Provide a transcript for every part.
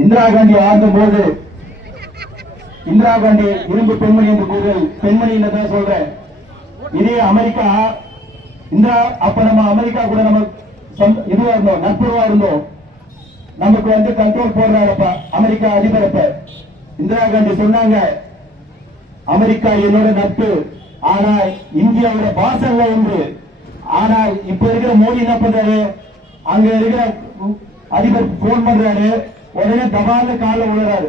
இந்திரா காந்தி ஆழ்ந்த போது இந்திரா காந்தி இரும்பு பெண்மணி என்று கூறுதல் பெண்மணி தான் சொல்றேன். இதே அமெரிக்கா இந்திரா அப்ப நம்ம அமெரிக்கா கூட நம்ம இதுவா இருந்தோம், நட்புறவா இருந்தோம். நமக்கு கண்ட்ரோல் போடுறாருப்ப அமெரிக்கா அதிபர். அப்ப இந்திரா காந்தி சொன்னாங்க, அமெரிக்கா என்னோட நட்பு, ஆனால் இந்தியாவோட பாசல்ல என்று. ஆனால் இப்ப இருக்கிற மோடி என்ன பண்றாரு, அங்க இருக்கிற அதிபர் போன் பண்றாரு, உடனே தபால கால விழுறாரு.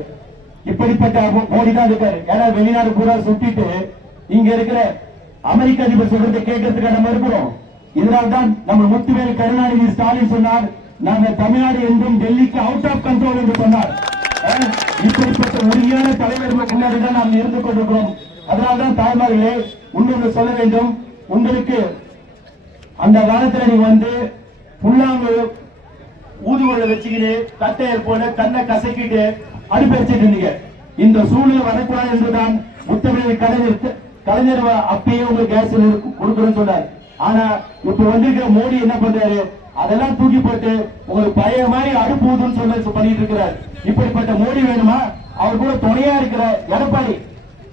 இப்படிப்பட்ட மோடி தான் இருக்காரு. ஏன்னா வெளிநாடு பூரா சுத்திட்டு இங்க இருக்கிற அமெரிக்க அதிபர் சொல்றதை கேட்கறதுக்கு நம்ம இருக்கிறோம். இதனால்தான் நம்ம முத்துவேல் கருணாநிதி ஸ்டாலின் சொன்னார், நாங்க தமிழ்நாடு என்றும் டெல்லிக்கு அவுட் ஆஃப் கண்ட்ரோல் என்று சொன்னார். இப்படிப்பட்ட உறுதியான தலைவர்களுக்கு முன்னாடி தான் நாம் இருந்து கொண்டிருக்கிறோம். அதனால்தான் தாய்மார்களே, இன்னொன்று சொல்ல வேண்டும். உங்களுக்கு அந்த காலத்துல நீங்க புல்லாங்கு ஊதுவலை வச்சுக்கிட்டு கட்டையர் போல கண்ணை கசக்கிட்டு அனுப்பிச்சிட்டு இருந்தீங்க. இந்த சூழ்நிலை வரக்கூடாது என்றுதான் முத்தமிழ் கலைஞர் அப்பயே உங்களுக்கு கேஸ் கொடுக்கணும்னு சொன்னார். ஆனா இப்ப வந்திருக்கிற மோடி என்ன பண்றாரு, அதெல்லாம் தூக்கி போட்டு உங்களுக்கு பழைய மாதிரி அடுப்பு ஊதுன்னு சொல்லி பண்ணிட்டு இருக்கிறார். இப்படிப்பட்ட மோடி வேணுமா? அவர் கூட துணையா இருக்கிற எடப்பாடி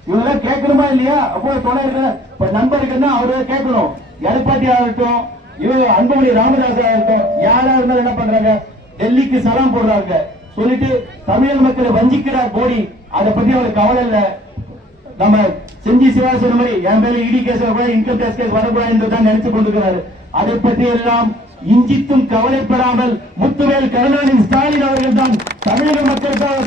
இவங்கெல்லாம் கேட்கணுமா இல்லையா? அப்போ துணை இருக்கிற நண்பருக்குன்னா அவரு கேட்கணும். எடப்பாடி ஆகட்டும், இவங்க அன்புமணி ராமதாஸ் ஆகட்டும், யாரா இருந்தாலும் என்ன பண்றாங்க, டெல்லிக்கு சலாம் போடுறாங்க. சொல்லிட்டு தமிழக மக்களை வஞ்சிக்கிறார் மோடி. அதை பத்தி அவருக்கு கவலை இல்ல. நம்ம செஞ்சி சிவா சொன்ன மாதிரி என் மேல இடி கேஸ் இன்கம் டேக்ஸ் கேஸ் வரக்கூடாது என்றுதான் நினைச்சு கொண்டிருக்கிறார். அதை பற்றி எல்லாம் இஞ்சித்தும் கவலைப்படாமல் முத்துவேல் கருணாநிதி ஸ்டாலின் அவர்கள் தான் தமிழக மக்களுக்காக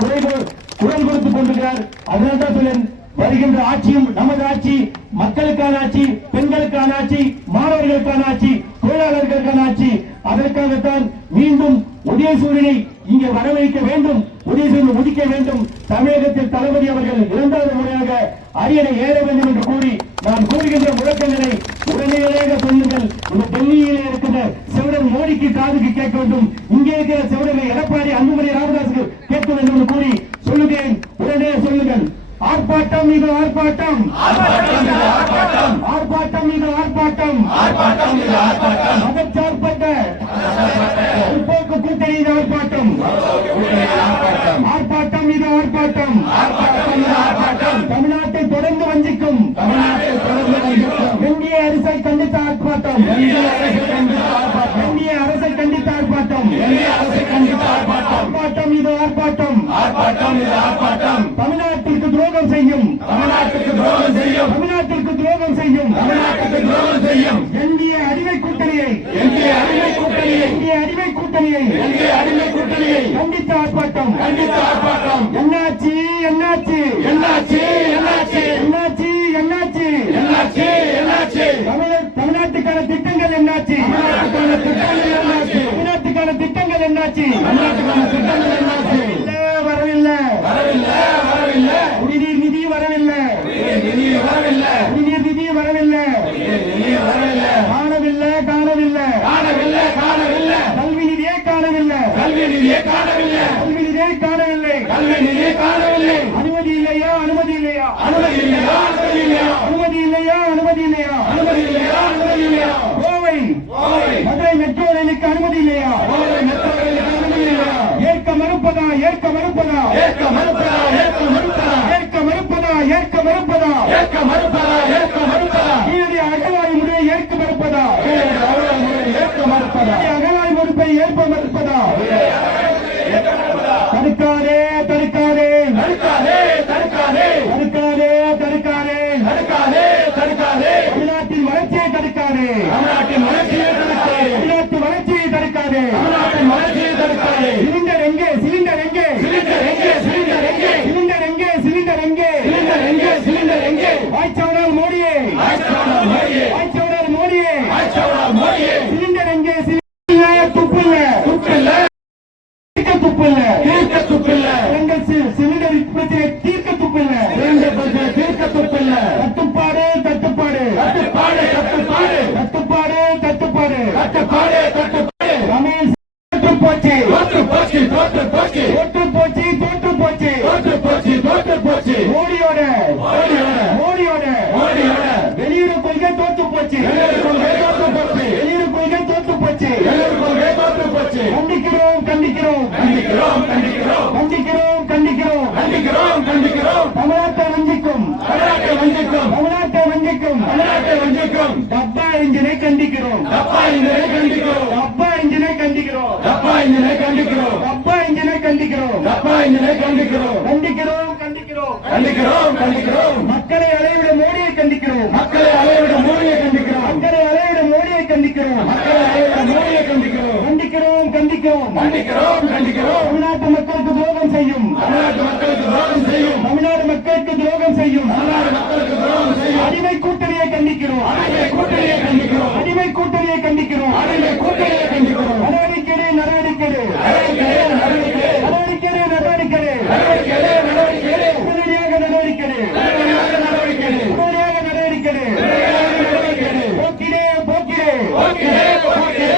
குரல் கொடுத்துக் கொண்டிருக்கிறார். அதனால தான் சொல்லேன், வருகின்ற ஆட்சியும் நமது ஆட்சி, மக்களுக்கான ஆட்சி, பெண்களுக்கான ஆட்சி, மாணவர்களுக்கான ஆட்சி, தொழிலாளர்களுக்கான ஆட்சி. அதற்காகத்தான் மீண்டும் உதயசூரியனை இங்கே வரவழைக்க வேண்டும், உதயசூரியனை ஒதுக்க வேண்டும். தமிழகத்தில் தளபதி அவர்கள் இரண்டாவது முறையாக அரியணை ஏற வேண்டும் என்று கூறி நான் கூறுகின்ற முழக்கங்களை உடனடியாக சொல்லுங்கள். டெல்லியிலே இருக்கிற செவிடன் மோடிக்கு காதுக்கு கேட்க வேண்டும், இங்கே இருக்கிற செவிடனை எடப்பாடி அன்புமணி ராமதாஸுக்கு கேட்க வேண்டும் என்று கூறி சொல்லுகிறேன். உடனே சொல்லுங்கள், ஆர்ப்பாட்டம் இது ஆர்ப்பாட்டம், ஆர்ப்பாட்டம் இது ஆர்ப்பாட்டம், மதச்சார்பற்ற முற்போக்கு கூட்டணி இது ஆர்ப்பாட்டம், ஆர்ப்பாட்டம் இது ஆர்ப்பாட்டம், தமிழ்நாட்டை தொடர்ந்து வஞ்சிக்கும் இந்திய அரசை கண்டித்த ஆர்ப்பாட்டம், இந்திய அரசை கண்டித்த ஆர்ப்பாட்டம், ஆர்ப்பாட்டம் இது ஆர்ப்பாட்டம், தமிழ்நாட்டிற்கு துரோகம் செய்யும், தமிழ்நாட்டிற்கு துரோகம் செய்யும் இந்திய அடிமை கூட்டணியை, கண்டித்த ஆர்ப்பாட்டம். என்னாச்சு என்னாச்சு என்னாச்சு என்னாச்சு என்னாச்சு என்னாச்சு என்னாச்சு என்னாச்சு தமிழ்நாட்டுக்கான திட்டங்கள் என்னாச்சு, தமிழ்நாட்டுக்கான திட்டங்கள் என்னாச்சு, வரவில்லை, குடிநீர் நிதி வரவில்லை, குடிநீர் நிதி வரவில்லை, காணவில்லை, கல்வி நிதியே காணவில்லை, அனுமதி இல்லையா, கோவை மதுரை மெட்ரோ ரயிலுக்கு அனுமதி இல்லையா, ஏற்க மறுப்பதா, கீழடி அகழாய் முறையை ஏற்க மறுப்பதா, அகழாய் பொறுப்பை ஏற்ப மறுப்பதா, தடுக்காதே தமிழ்நாட்டின் வளர்ச்சியை தடுக்காதே, தமிழ்நாட்டு வளர்ச்சியை தடுக்காதே, சிலிண்டர் எங்கே, வாய்ச்சவனால் மோடி கண்டிக்கிறோம். டப்பா இன்ஜினை கண்டிக்கிறோம். டப்பா இன்ஜினை கண்டிக்கிறோம். டப்பா இன்ஜினை கண்டிக்கிறோம். டப்பா இன்ஜினை கண்டிக்கிறோம். டப்பா இன்ஜினை கண்டிக்கிறோம். டப்பா இன்ஜினை கண்டிக்கிறோம். கண்டிக்கிறோம் கண்டிக்கிறோம் கண்டிக்கிறோம் கண்டிக்கிறோம். மக்களை அலைவிட மோடியை கண்டிக்கிறோம். மக்களை அலைவிட மோடியை கண்டிக்கிறோம். மக்களை அலைவிட மோடியை கண்டிக்கிறோம். மக்களை அலைவிட மோடியை கண்டிக்கிறோம். கண்டிக்கிறோம் கண்டிக்கிறோம் கண்டிக்கிறோம் கண்டிக்கிறோம். தமிழ்நாட்டு மக்களுக்கு துரோகம் செய்யும். தமிழ்நாட்டு மக்களுக்கு துரோகம் செய்யும். தமிழ்நாடு மக்களுக்கு துரோகம் செய்யும். தமிழ்நாடு மக்களுக்கு துரோகம் செய்யும். அடிமை கூட்டணியை கண்டிக்கிறோம். அடிமை கூட்டணியை கண்டிக்கிறோம். அடிமை கூட்டணியை கண்டிக்கிறோம். அடிமை கூட்டணியை கண்டிக்கிறோம். நடவடிக்கை நடவடிக்கை நடவடிக்கை நடவடிக்கை நடவடிக்கை நடவடிக்கை நடவடிக்கை உடனடியாக நடவடிக்கை உடனடியாக நடவடிக்கை உடனடியாக நடவடிக்கை போக்கிடே போக்கிடே போக்கிடே போக்கிடே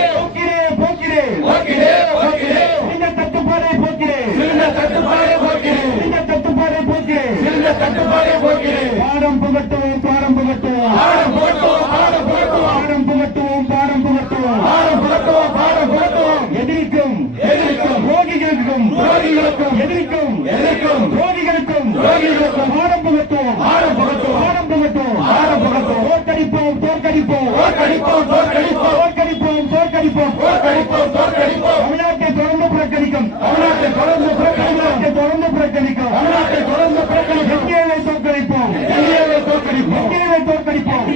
போக்கிடே போக்கிடே போக்கிடே இந்த தட்டுப்பாடை போக்கிடே இந்த தட்டுப்பாடை போக்கிடே இந்த தட்டுப்பாடை போக்கிடே இந்த தட்டுப்பாடை போக்கிடே பாடம் புகட்டுவோம் பாடம் புகட்டுவோம் பாடம் புகட்டுவோம் பாடம் புகட்டுவோம் பாடம் புகட்டுவோம் பாடம் புகட்டுவோம் பாடம் புகட்டுவோம் பாடம் புகட்டுவோம் எதிர்க்கும் எதிர்க்கும் ரோகிகளுக்கும் ரோகிகளுக்கும் எதிர்க்கும் எதிர்க்கும் ரோகிகளுக்கும் ரோகிகளுக்கும் பாடம் புகட்டுவோம் பாடம் புகட்டுவோம் பாடம் புகட்டுவோம் பாடம் புகட்டுவோம் தோற்கடிப்போம் தோற்கடிப்போம் தோற்கடிப்போம் தோற்கடிப்போம் தோற்கடிப்போம் தோற்கடிப்போம் தோற்கடிப்போம் தமிழ்நாட்டை தொடர்ந்து புறக்கணிக்கும் தமிழ்நாட்டை தொடர்ந்து புறக்கணிக்கும் தொடர்ந்து புறக்கணிக்கும் தமிழ்நாட்டை தொடர்ந்து புறக்கணிக்கும் இந்தியாவை தோற்கடிப்போம் இந்தியாவை தோற்கடிப்போம் இந்தியாவை தோற்கடிப்போம்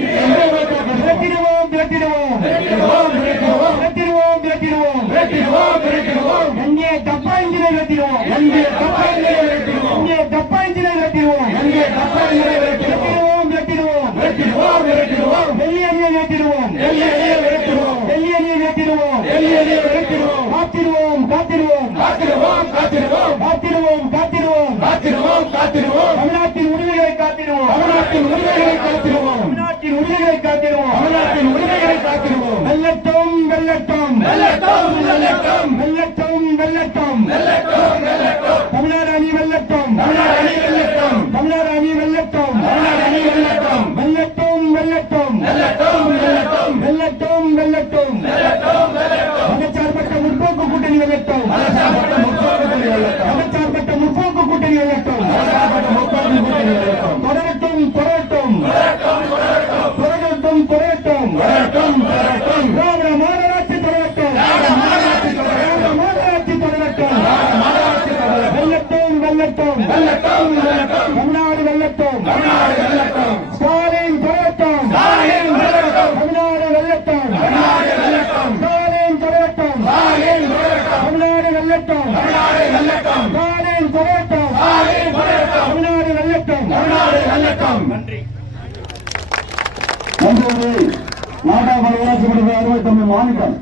விரட்டிடுவோம் விரட்டிடுவோம் விரட்டிடுவோம் விரட்டிடுவோம் விரட்டிடுவோம் விரட்டிடுவோம் விரட்டிடுவோம் எங்கே டப்பா இன்ஜினை விரட்டிடுவோம் எங்கே டப்பா இன்ஜினை விரட்டிடுவோம் எங்கே டப்பா இன்ஜினை விரட்டிடுவோம் எங்கே டப்பா இன்ஜினை விரட்டிடுவோம் விரட்டிடுவோம் விரட்டிடுவோம் விரட்டிடுவோம் டெல்லி அணியை விரட்டிடுவோம் டெல்லி அணியை விரட்டிடுவோம் டெல்லி அணியை விரட்டிடுவோம் டெல்லி அணியை விரட்டிடுவோம் காத்திடுவோம் காத்திடுவோம் காத்திடுவோம் காத்திடுவோம் காத்திடுவோம் காத்திடுவோம் காத்திடுவோம் காத்திடுவோம் தமிழ்நாட்டின் உரிமைகளை காத்திடுவோம் தமிழ்நாட்டின் உரிமைகளை காத்திடுவோம் தமிழ்நாட்டின் உரிமைகளை காத்திடுவோம் தமிழ்நாட்டின் உரிமைகளை காத்திடுவோம் வெல்லட்டும் வெல்லட்டும் வெல்லட்டும் வெல்லட்டும் வெல்லட்டும் வெல்லட்டும் வெல்லட்டும் வெல்லட்டும் தமிழ்நாடு அணி வெல்லட்டும் தமிழ்நாடு அணி வெல்லட்டும் தமிழ்நாடு அணி வெல்லட்டும் தமிழ்நாடு அணி வெல்லட்டும் வெல்லட்டும் வெல்லட்டும் வெல்லட்டும் வெல்லட்டும் வெல்லட்டும் வெல்லட்டும் வெல்லட்டும் வெல்லட்டும் மதச்சார்பற்ற முற்போக்கு கூட்டணி வெல்லட்டும் மதச்சார்பற்ற முற்போக்கு கூட்டணி வெல்லட்டும் மதச்சார்பற்ற முற்போக்கு கூட்டணி வெல்லட்டும் மதச்சார்பற்ற முற்போக்கு கூட்டணி வெல்லட்டும் தொடரட்டும் தொடரட்டும் தொடரட்டும் தொடரட்டும் தொடரட்டும் தொடரட்டும் தொடரட்டும் திராவிட மாநகராட்சி தொடரட்டும் திராவிட மாநகராட்சி தொடரட்டும் மாநகராட்சி தொடரட்டும் மாநகராட்சி தொடரட்டும் வெல்லட்டும் வெல்லட்டும் வெல்லட்டும் வெல்லட்டும் தமிழ்நாடு வெல்லட்டும் தமிழ்நாடு வெல்லட்டும் ஸ்டாலின் தொடரட்டும் ஸ்டாலின் தொடரட்டும் தமிழ்நாடு வெல்லட்டும் தமிழ்நாடு வெல்லட்டும் ஸ்டாலின் தொடரட்டும் ஸ்டாலின் தொடரட்டும் தமிழ்நாடு வெல்லட்டும் தமிழ்நாடு வெல்லட்டும் ஸ்டாலின் தொடரட்டும் ஸ்டாலின் தொடரட்டும் தமிழ்நாடு வெல்லட்டும் தமிழ்நாடு வெல்லட்டும் நன்றி நாடாளுமன்ற ஊராட்சி மன்ற அறுபத்தி மாநிலம்